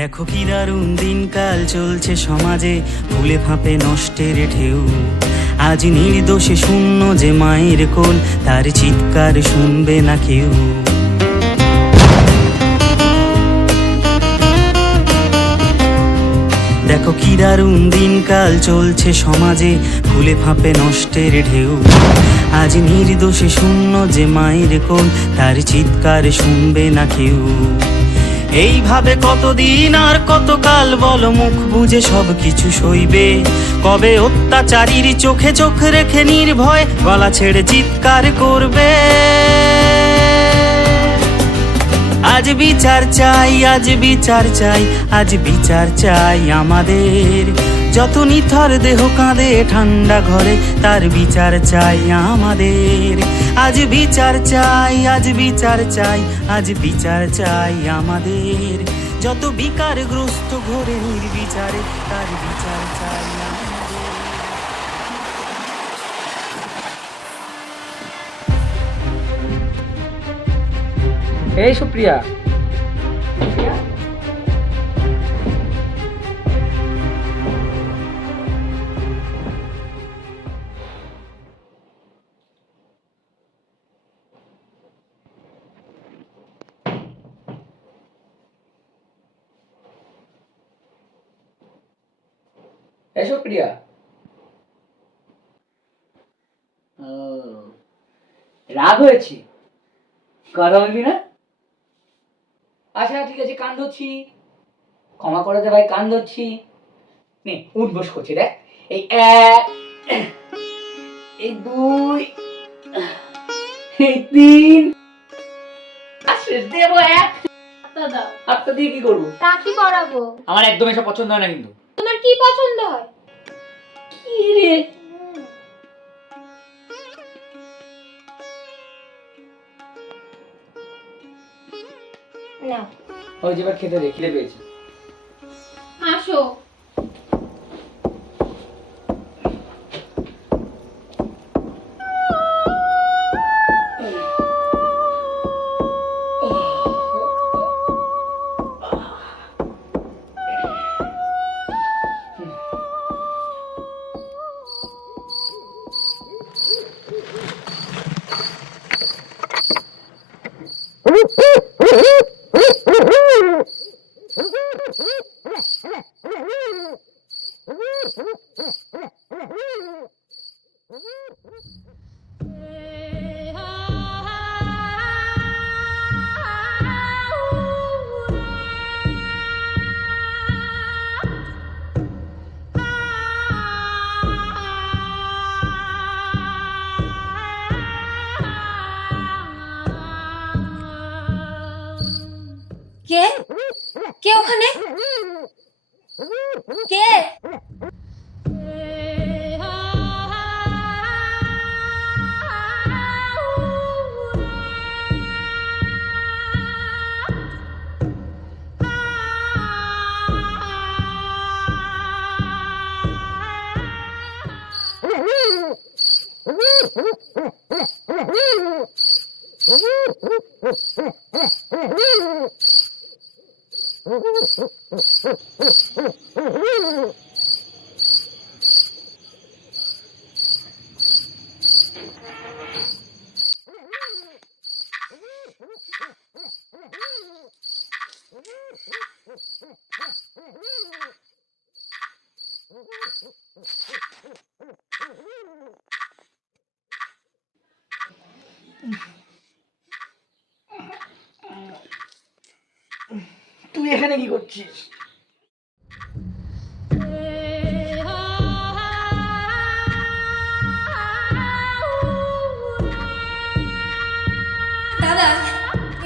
দেখো কি দারুণ দিনকাল চলছে সমাজে, ফুলে ফাঁপে নষ্টের ঢেউ। আজ নির্দোষে শূন্য যে মায়ের কোল, তার চিৎকার শুনবে না কেউ। দেখো কি দারুণ দিনকাল চলছে সমাজে, ফুলে ফাঁপে নষ্টের ঢেউ। আজ নির্দোষে শূন্য যে মায়ের কোল, তার চিৎকার শুনবে না কেউ। এইভাবে কতদিন আর কতকাল বলো, মুখ বুজে সব কিছু সইবে? কবে অত্যাচারীর চোখে চোখ রেখে নির্ভয় গলা ছেড়ে চিৎকার করবে? আজ বিচার চাই, আজ বিচার চাই, আজ বিচার চাই আমাদের। যত নিথর দেহ কাঁদে ঠান্ডা ঘরে, তার বিচার চাই আমাদের। আজ বিচার চাই, আজ বিচার চাই, আজ বিচার চাই আমাদের। যত বিকারগ্রস্ত ঘরে নির্বিচারে, তার বিচার চাই আমাদের। এই সুপ্রিয়া, এই সুপ্রিয়া। রাগ হয়েছে, কথা বলবি না? আচ্ছা ঠিক আছে, কান ধরছি, ক্ষমা করে দে ভাই, কান ধরছি। নে উঠ বস করছি, দেখ। এই এক, এই দুই, এই তিন, আর শেষ দেব এক। দাদা, হাতটা দিয়ে কি করবো? রাখি পরাবো। আমার একদম এসব পছন্দ হয় না কিন্তু। তোমার কি পছন্দ হয়? কি রে? না, ওই যে এবার খেতে দে, খিদে পেয়েছে। আসো। কে কে ওখানে? কে? তুই এখানে কি করছিস? দাদা,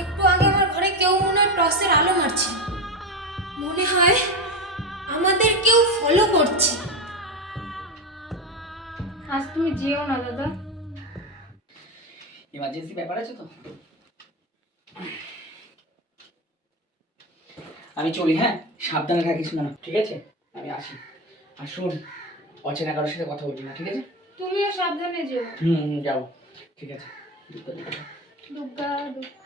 একটু আগে আমার ঘরে কেউ মনে হয় টর্চের আলো মারছে। মনে হয় আমাদের কেউ ফলো করছে। আজ তুমি যেও না দাদা। ইমার্জেন্সি ব্যাপার আছে তো, আমি চলি। হ্যাঁ, সাবধানে থাকিস না, ঠিক আছে? আমি আসি। আর শোন, অচেনা কারোর সাথে কথা বলবি না, ঠিক আছে? তুমিও সাবধানে যেও। যাও, ঠিক আছে। দুগ্গা দুগ্গা দুগ্গা।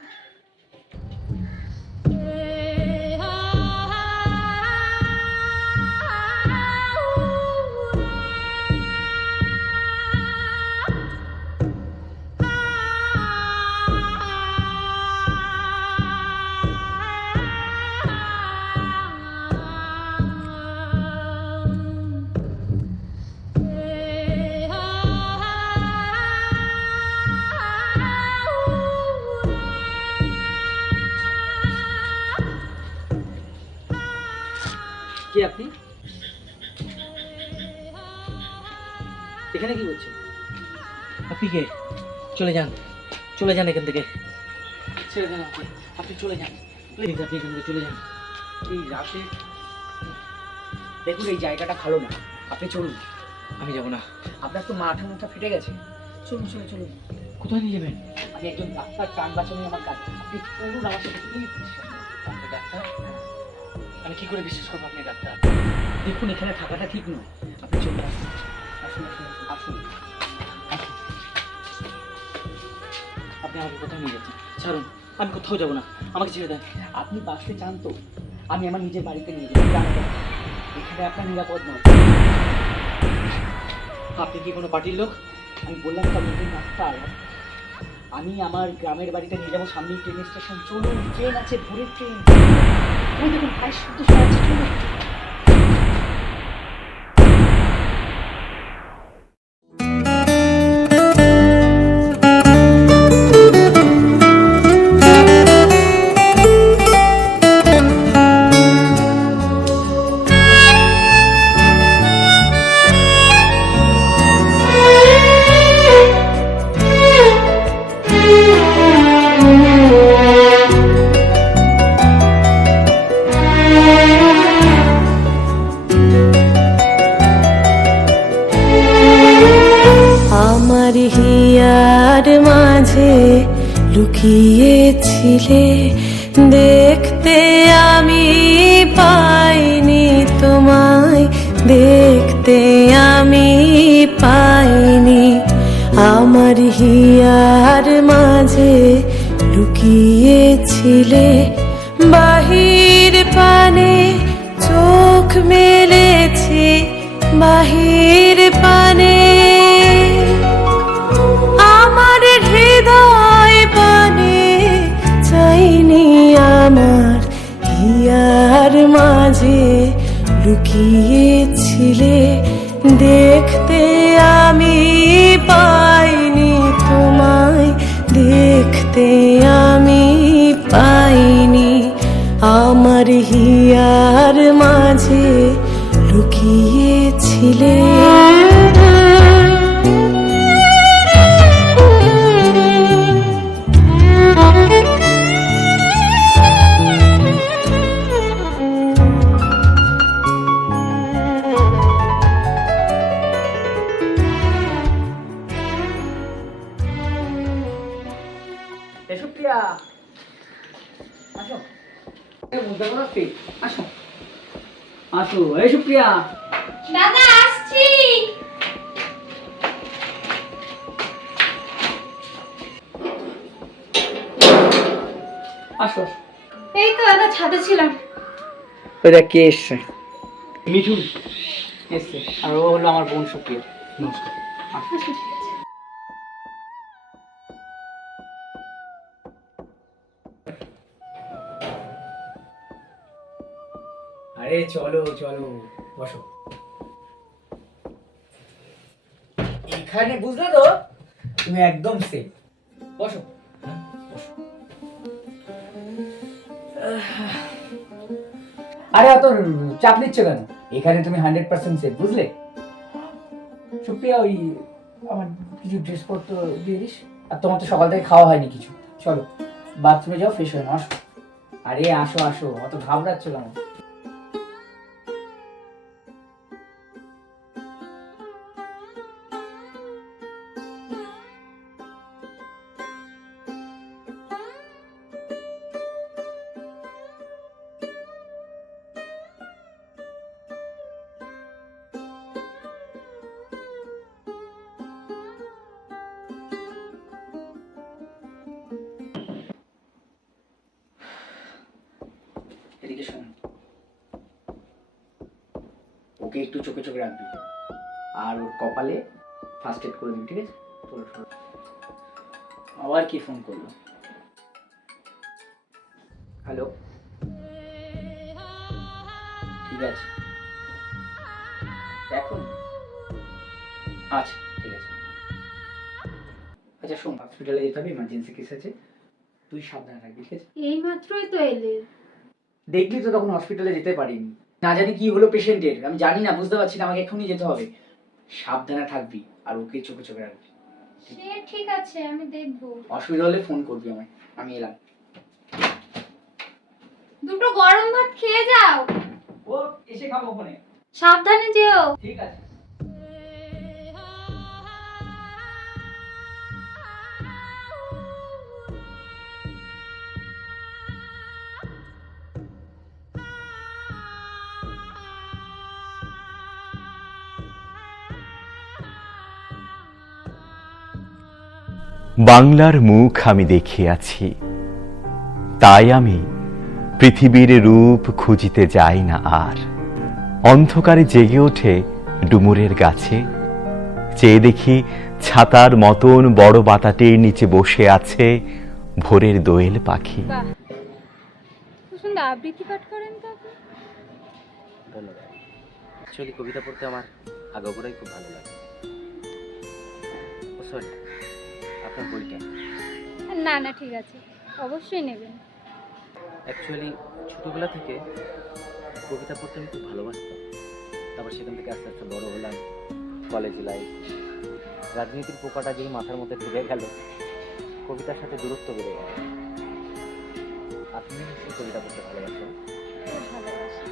কে আপনি? এখানে কি করছেন? আপনি কে? চলে যান, চলে যান এখান থেকে। ছেড়ে দেন আপনি, আপনি চলে যান প্লিজ, আপনি এখান থেকে চলে যান। এই রাতে দেখুন এই জায়গাটা ভালো না, আপনি চলুন। আমি যাব না। আপনার তো মাথা ফেটে গেছে। চলুন চলুন চলুন। কোথায় নিয়ে যাবেন? আমি একজন ডাক্তার, প্রাণ বাঁচানোই আমার কাজ। আপনি চলুন আমার সাথে প্লিজ। আপনি ডাক্তার? আমি কি করে বিশ্বাস করবো আপনি ডাক্তার? দেখুন এখানে থাকাটা ঠিক নয়, আপনি চলুন। আসুন আসুন আসুন আসুন আসুন। আপনি আমাকে কোথাও নিয়ে যাচ্ছেন? ছাড়ুন, আমি কোথাও যাব না, আমাকে ছেড়ে দেন। আপনি বাঁচতে চান তো আমি আমার নিজের বাড়িতে নিয়ে যাবো, এখানে আপনার নিরাপদ নয়। আপনি কি কোনো পার্টির লোক? আমি বললাম তো আমি একজন ডাক্তার। আমি আমার গ্রামের বাড়িতে নিয়ে যাবো, সামনেই ট্রেন স্টেশন। চলুন, ট্রেন আছে, ভোরের ট্রেন। ওই দেখুন ভাই শব্দ শোনাচ্ছে, চলুন। আমার হিয়ার মাঝে লুকিয়েছিলে, দেখতে আমি পাইনি তোমায়, দেখতে আমি পাইনি। আমার হিয়ার মাঝে লুকিয়েছিলে, বাহির পানে চোখ মেলেছি, বাহির পানে আমার হৃদয় পানে চাইনি। আমার হিয়ার মাঝে লুকিয়েছিলে, দেখতে আমি পাইনি তোমায়, দেখতে আমি পাইনি। আমার হিয়ার মাঝে লুকিয়েছিলে। এসো প্রিয়া, আসো। বুঝতে পারছি, আসো আসো। এই সুপ্রিয়া, দাদা আসছি। আসো। এই তো দাদা ছাদে ছিলাম। ওইটা কে এসছে? মিঠুন এসছে, আর ও হলো আমার বোন সুপ্রিয়া। নমস্কার। আসো। আরে চলো চলো, বসো এখানে। বুঝলে তো তুমি একদম সেফ। বসো। হ্যাঁ, বসো। আরে অত চাপ নিচ্ছ কেন? এখানে তুমি 100% সেফ, বুঝলে? সুপ্রিয়া, ওই আমার কিছু ড্রেসপত্র দিয়ে দিস। আর তোমার তো সকাল থেকে খাওয়া হয়নি কিছু। চলো বাথরুমে যাও, ফ্রেশ হয়ে নাও। আসো। আরে আসো আসো, অত ঘাবড়াচ্ছ কেন? এদিকে শোন, ওকে একটু চোখে চোখে রাখবি, আর ওর কপালে ফার্স্ট এড করে দিবি, ঠিক আছে? আবার কি ফোন করলো? হ্যালো, ঠিক আছে এখন? আচ্ছা ঠিক আছে। আচ্ছা শোন, হসপিটালে যেতে হবে, ইমার্জেন্সি কেস আছে, তুই সাবধানে থাকবি, ঠিক আছে? এই মাত্রই তো এলে। দেখলি তো তখন হসপিটালে যেতে পারিনি, না জানি কি হলো পেশেন্টের, আমি জানি না, বুঝতে পারছি না, আমাকে এক্ষুনি যেতে হবে। সাবধানে থাকবি আর ওকে চোখে চোখে রাখবি। সে ঠিক আছে, আমি দেখবো। অসুবিধা হলে ফোন করবি আমায়, আমি এলাম। দুটো গরম ভাত খেয়ে যাও। ও এসে খাবো ওখানে। সাবধানে যেও। ঠিক আছে। বাংলার মুখ আমি দেখিয়াছি, তাই আমি পৃথিবীর রূপ খুঁজিতে যাই না আর। অন্ধকারে জেগে ওঠে ডুমুরের গাছে, চেয়ে দেখি ছাতার মতন বড় বাতাটির নিচে বসে আছে ভোরের দোয়েল পাখি। বাহ, খুব সুন্দর আবৃত্তি পাঠ করেন তো আপনি। ধন্যবাদ। অ্যাকচুয়ালি কবিতা পড়তে আমার আগাগোড়াই খুব ভালো লাগে। ও সরি, আপনার বইটা। না না ঠিক আছে, অবশ্যই নেবেন। অ্যাকচুয়ালি ছোটোবেলা থেকে কবিতা পড়তে আমি খুব ভালোবাসতাম। তারপর সেখান থেকে আস্তে আস্তে বড় হলাম, কলেজ লাইফ, রাজনীতির পোকাটা যেই মাথার মধ্যে ঢুকে গেল, কবিতার সাথে দূরত্ব বেড়ে গেল। আপনি নিশ্চয়ই কবিতা পড়তে ভালোবাসেন। খুব ভালোবাসি।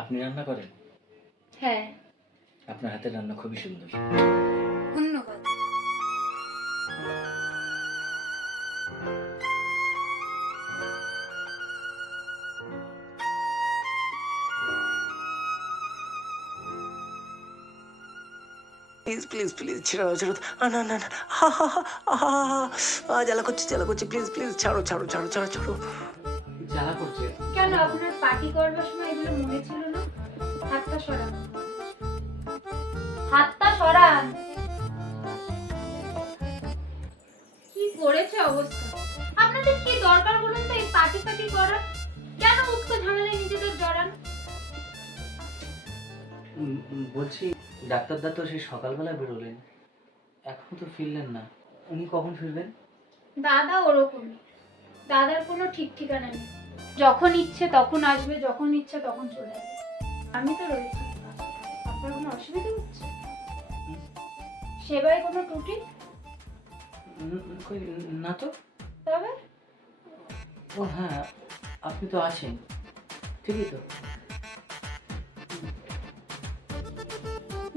আপনি রান্না করেন? হ্যাঁ। আপনার হাতের রান্না খুবই সুন্দর। ধন্যবাদ। প্লিজ প্লিজ প্লিজ ছেড়ো ছাড়ো, না না না, হা হা হা, জ্বালা করছে, প্লিজ প্লিজ ছাড়ো ছাড়ো ছাড়ো ছাড়ো ছাড়ো। জ্বালা করছে কেন, আপনার পার্টি করবার সময় এগুলো মনে ছিল না? হাতটা সরান, হাতটা সরান। কি করেছে অবস্থা? আপনাদের কি দরকার বলুন তো এই পার্টি করার? কেন উৎকো ঝামেলায় নিজেদের জড়ান? বলছি, ডাক্তারদা তো সেই সকালবেলা বেরোলেন, এখন তো ফিরলেন না। উনি কখন ফিরবেন? দাদা ওরকমই, দাদার কোনো ঠিক ঠিকানা নেই। যখন ইচ্ছে তখন আসবে, যখন ইচ্ছে তখন চলে যাবে। আমি তো রয়েছি। আপনার কোনো অসুবিধা হচ্ছে? সেবায় কোনো ত্রুটি? না তো। তবে ও হ্যাঁ, আপনি তো আছেন, ঠিকই তো।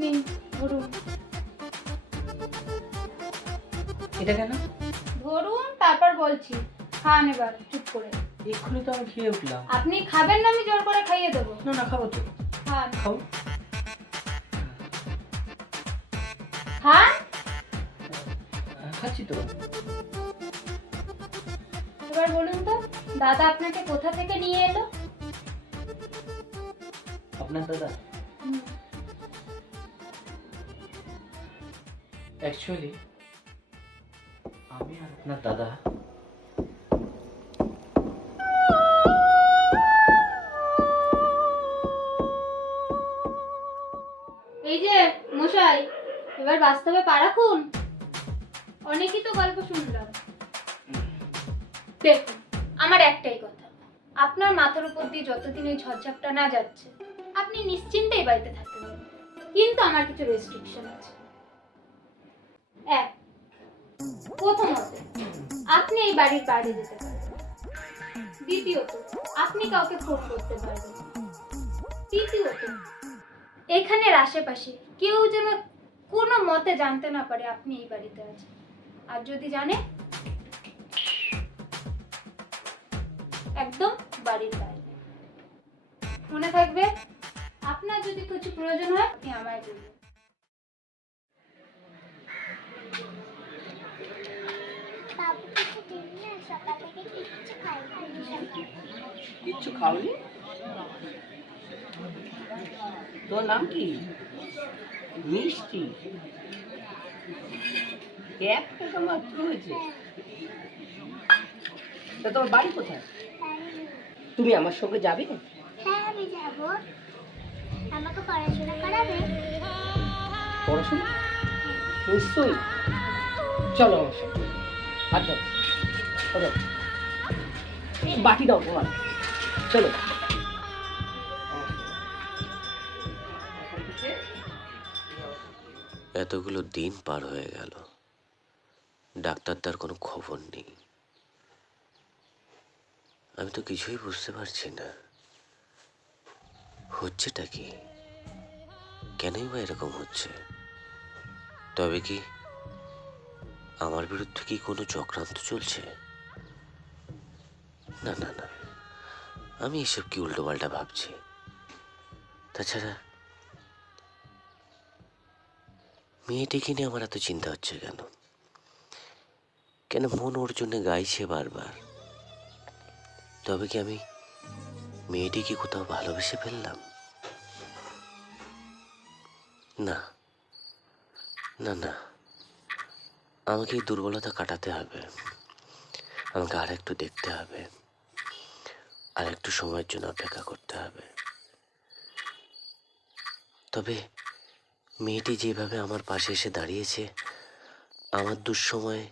নিন ধরুন। এটা কেন? ধরুন তারপর বলছি। খান এবার চুপ করে। এক্ষুনি তো আমি খেয়ে উঠলাম। আপনি খাবেন না আমি জোর করে খাইয়ে দেবো? না না, খাবো তো। খান খাও। খান। খাচ্ছি তো। এবার বলুন তো দাদা আপনাকে কোথা থেকে নিয়ে এলো? আপনার দাদা? হুম, অ্যাকচুয়ালি আমি আর আপনার দাদা এই যে মশাই, এবার বাস্তবে পা রাখুন। অনেকই তো গল্প শুনলাম। দেখুন, আমার একটাই কথা, আপনার মাথার উপর দিয়ে যতদিন এই ঝড়ঝাপটা না যাচ্ছে আপনি নিশ্চিন্তে এই বাড়িতে থাকতে পারেন, কিন্তু আমার কিছু রেস্ট্রিকশন আছে। এক, প্রথমত আপনি এই বাড়ির বাইরে যেতে পারবেন। দ্বিতীয়ত আপনি কাউকে ফোন করতে পারবেন। তৃতীয়ত এখানের আশেপাশে কেউ যেন কোনো মতে জানতে না পারে আপনি এই বাড়িতে আছেন, আর যদি জানে একদম বাড়ির বাইরে। মনে থাকবে, আপনার যদি কিছু প্রয়োজন হয় আপনি আমায় বলবেন। কিচ্ছু খাওনি? তোর নাম কি? মিষ্টি? এক টাকা মাত্র হয়েছে। তা তোমার বাড়ি কোথায়? তুমি আমার সঙ্গে যাবে? হ্যাঁ আমি যাব। আমাকে পড়াশোনা করাবে? পড়াশোনা? নিশ্চয়ই। চলো আমার সঙ্গে। হাত দাও। চলো। বাটি দাও তোমার। চলো। এতগুলো দিন পার হয়ে গেল, ডাক্তার তার কোনো খবর নেই। আমি তো কিছুই বুঝতে পারছি না হচ্ছেটা কি, কেনই বা এরকম হচ্ছে। তবে কি আমার বিরুদ্ধে কি কোনো চক্রান্ত চলছে? না না না, আমি এসব কি উল্টোপাল্টা ভাবছি। তাছাড়া মেয়েটিকে নিয়ে আমার এত চিন্তা হচ্ছে কেন? কেন মন ওর জন্য গাইছে বারবার? তবে কি আমি মেয়েটিকে কোথাও ভালোবেসে ফেললাম? না না না, আমাকে এই দুর্বলতা কাটাতে হবে। আমাকে আর একটু দেখতে হবে, আর একটু সময়ের জন্য অপেক্ষা করতে হবে। তবে মেয়েটি যেভাবে আমার পাশে এসে দাঁড়িয়েছে, আমার দুঃসময়ে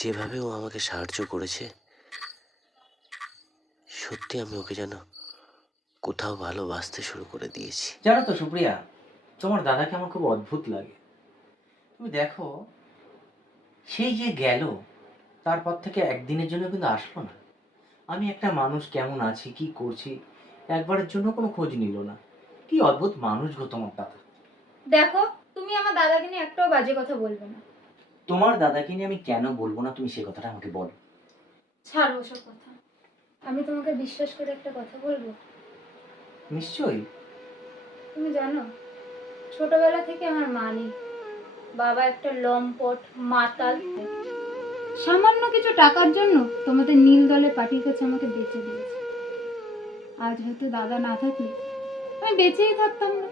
যেভাবে ও আমাকে সাহায্য করেছে, সত্যি আমি ওকে যেন কোথাও ভালোবাসতে শুরু করে দিয়েছি। জানো তো সুপ্রিয়া, তোমার দাদাকে আমার খুব অদ্ভুত লাগে। তুমি দেখো, সেই যে গেল, তারপর থেকে একদিনের জন্য কিন্তু আসলো না। আমি একটা মানুষ কেমন আছি, কি করছি, একবারের জন্য কোনো খোঁজ নিল না। কি অদ্ভুত মানুষ গো তোমার দাদা। দেখো, তুমি আমার দাদাকে নিয়ে একটাও বাজে কথা বলবে না। তোমার দাদাকে নিয়ে আমি কেন বলবো না, তুমি সে কথাটা আমাকে বলো। ছাড়ো ওসব কথা। আমি তোমাকে বিশ্বাস করে একটা কথা বলবো। নিশ্চয়ই। তুমি জানো, ছোটবেলা থেকে আমার মা নেই, বাবা একটা লম্পট মাতাল। সামান্য কিছু টাকার জন্য তোমাদের নীল দলের পার্টির কাছে আমাকে বেচে দিয়েছে। আজ হয়তো দাদা না থাকলে আমি বেঁচেই থাকতাম না।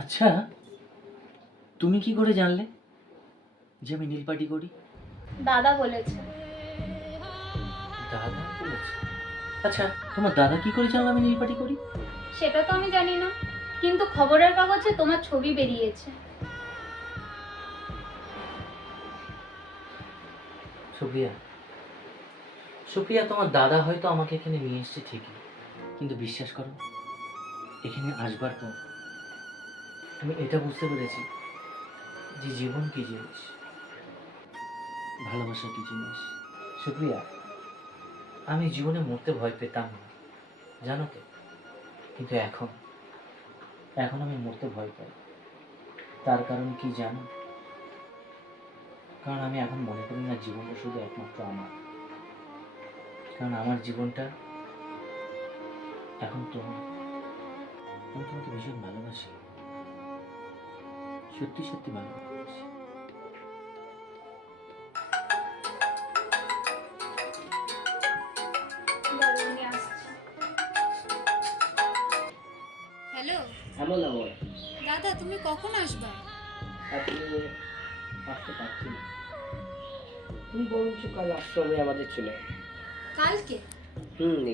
আচ্ছা, তুমি কি করে জানলে যে আমি নীল পার্টি করি? দাদা বলেছে। দাদা বলেছে? আচ্ছা, তোমার দাদা কি করে জানলো আমি নীল পার্টি করি? সেটা তো আমি জানি না, কিন্তু খবরের কাগজে তোমার ছবি বেরিয়েছে। সুপ্রিয়া, সুপ্রিয়া, তোমার দাদা হয়তো আমাকে এখানে নিয়ে এসেছে ঠিকই, কিন্তু বিশ্বাস করো, এখানে আসবার পর আমি এটা বুঝতে পেরেছি যে জীবন কি জিনিস, ভালোবাসা কি জিনিস। সুপ্রিয়া, আমি জীবনে মরতে ভয় পেতাম না, জানো তো? কিন্তু এখন এখন আমি মরতে ভয় পাই। তার কারণ কি জানো? কারণ আমি এখন মনে করি না জীবনটা শুধু একমাত্র আমার। কারণ আমার জীবনটা এখন তোমার। আমি তোমাকে ভীষণ ভালোবাসি, সত্যি সত্যি ভালোবাসি। হ্যালো এমন আমার দাদা, তুমি কখন আসবা? আসলে আসতে পারছি না। তুমি বরঞ্চ কাল আশ্রমে আমাদের চলে আসো। কালকে?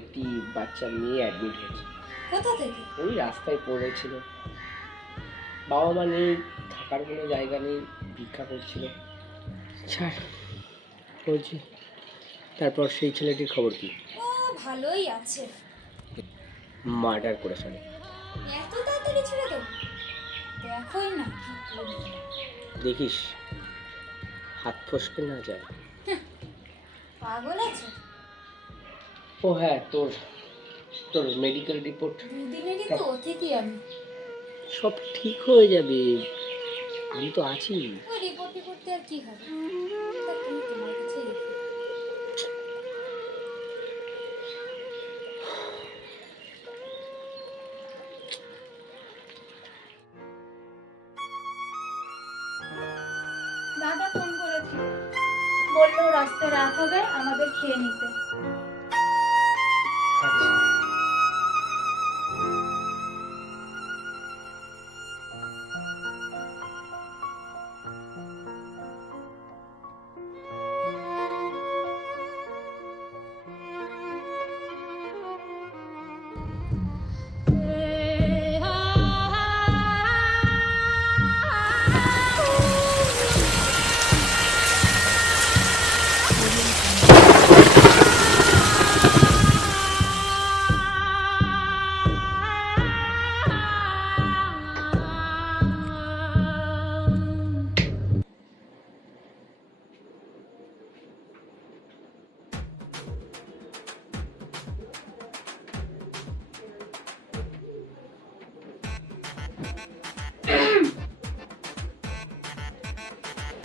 একটি বাচ্চা মেয়ে অ্যাডমিট হয়েছে। কোথা থেকে? ওই রাস্তায় পড়েছিল, বাবা মা নেই, থাকার কোনো জায়গা নেই, ভিক্ষা করছিল। ছাড় বলছি, তারপর সেই ছেলেটির খবর কি? ও ভালোই আছে। মার্ডার করেছে। এত তাড়াতাড়ি ছেড়ে দেবো? দেখোই না কি করি। দেখিস হাত ফসকে না যায়। পাগল আছে? ও হ্যাঁ, তোর তোর মেডিকেল রিপোর্ট? দুদিনেরই তো অতিথি আমি। সব ঠিক হয়ে যাবে, আমি তো আছি। ওই রিপোর্ট করতে আর কি হবে? তা তুমি তোমার কাছেই রেখো। দাদা ফোন করেছি, বললো রাস্তায় রাত হবে, আমাদের খেয়ে নিতে।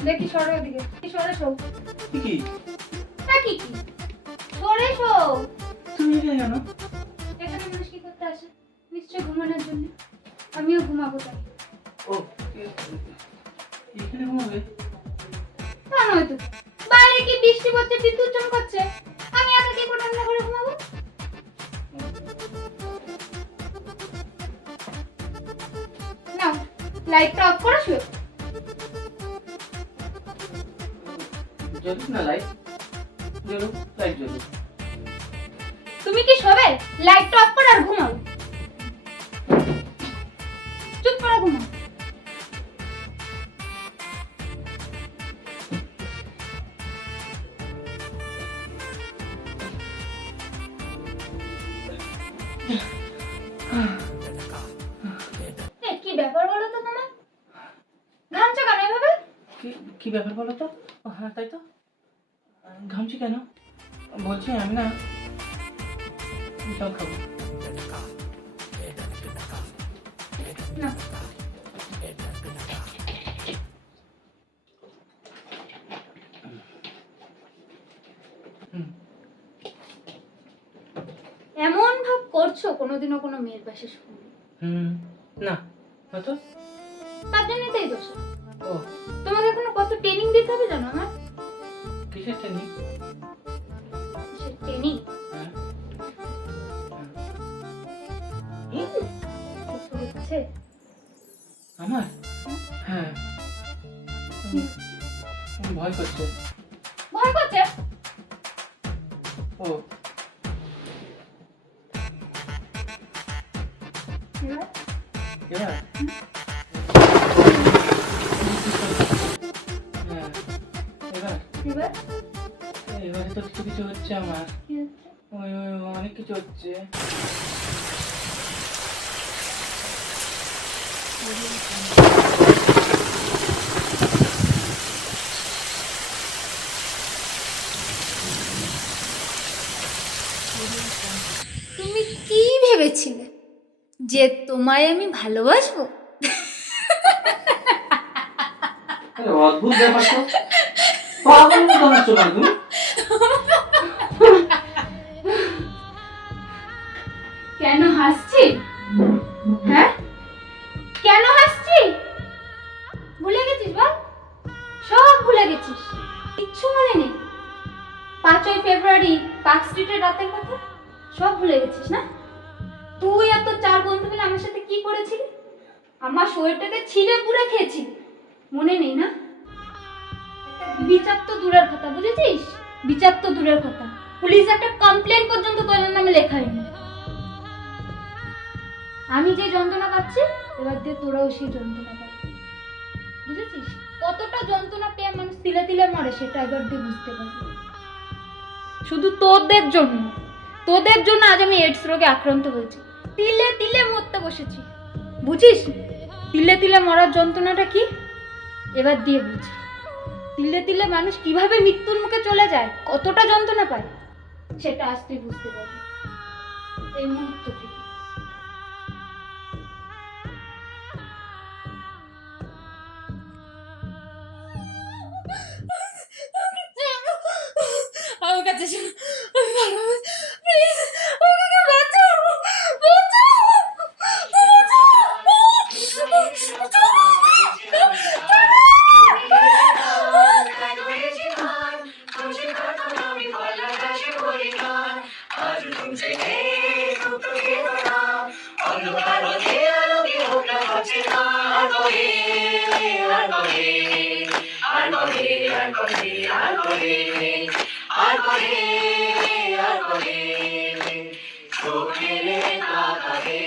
দেখি সরে ওদিকে, সরে শো। কি তা কি কি? সরে শো। তুমি এখানে জানো? এখানে মানুষ কি করতে আসে? নিশ্চয় ঘুমানোর জন্য। আমিও ঘুমাবো তাই। ও এখানে ঘুমাবে? তা নয় তো, বাইরে কি বৃষ্টি পড়ছে, বিদ্যুৎ চমকাচ্ছে, আমি একা কি করে রান্না করে ঘুমাবো? নাও লাইটটা অফ করে শুয়ে। জ্বলুক না লাইট, জ্বলুক, লাইট জ্বলুক। তুমি কি শোবে? লাইটটা অফ করে আর ঘুমাও। চুপ করে ঘুমাও। কি ব্যাপার বলো তো তোমার? ঘামছো কেন এভাবে? কি ব্যাপার বলো তো? হ্যাঁ তাই তো, ঘামছি কেন? বলছি আমি না জল খাবো। না এমন ভাব করছো কোনোদিনও কোনো মেয়ের পাশে শুনি। না হয়তো তার জন্যই তো এই দোষ। ও তোমাকে এখনো কত ট্রেনিং দিতে হবে জানো আমার? কিসের ট্রেনিং? সে ট্রেনিং হচ্ছে আমার? হ্যাঁ ভয় করছে। ভয় করছে? ও এবার হ্যাঁ এবার এবার এবারে তো কিছু কিছু হচ্ছে আমার। কি হচ্ছে? ওই ওই অনেক কিছু হচ্ছে। তুমি কি ভেবেছিলে যে তোমায় আমি ভালোবাসবো? অদ্ভুত ব্যাপার তো, পাগল মতো হাসছো না তুমি? কেন হাসছি? হ্যাঁ, কেন হাসছি? ভুলে গেছিস বল? সব ভুলে গেছিস, কিচ্ছু মনে নেই? 5ই ফেব্রুয়ারি পার্ক স্ট্রিটের রাতের কথা সব ভুলে গেছিস না? তুই আর তোর 4 বন্ধু মিলে আমার সাথে কি করেছিলি? আমার শরীরটাকে ছিঁড়ে পুড়ে খেয়েছিলি, মনে নেই না? বিচার তো দূরের কথা, বুঝেছিস? বিচার তো দূরের কথা, পুলিশ একটা কমপ্লেন পর্যন্ত তোর নামে লেখা হয়নি। আমি যে যন্ত্রণা পাচ্ছি এবার দিয়ে তোরাও সেই যন্ত্রণা পাবি, বুঝেছিস? কতটা যন্ত্রণা পেয়ে মানুষ তিলে তিলে মরে সেটা এবার দিয়ে বুঝতে পারবি। শুধু তোদের জন্য আজ আমি এইডস রোগে আক্রান্ত হয়েছি, তিলে তিলে মরতে বসেছি, বুঝিস? তিলে তিলে মরার যন্ত্রণাটা কি এবার দিয়ে বুঝ। তিলে তিলে মানুষ কিভাবে মৃত্যুর মুখে চলে যায়, কতটা যন্ত্রণা পায় সেটা আজ তুই বুঝতে পারবি এই মুহূর্ত থেকে। আমার কাছে শোনো, প্লিজ আমাকে বাঁচাও, চোখের তাকাবে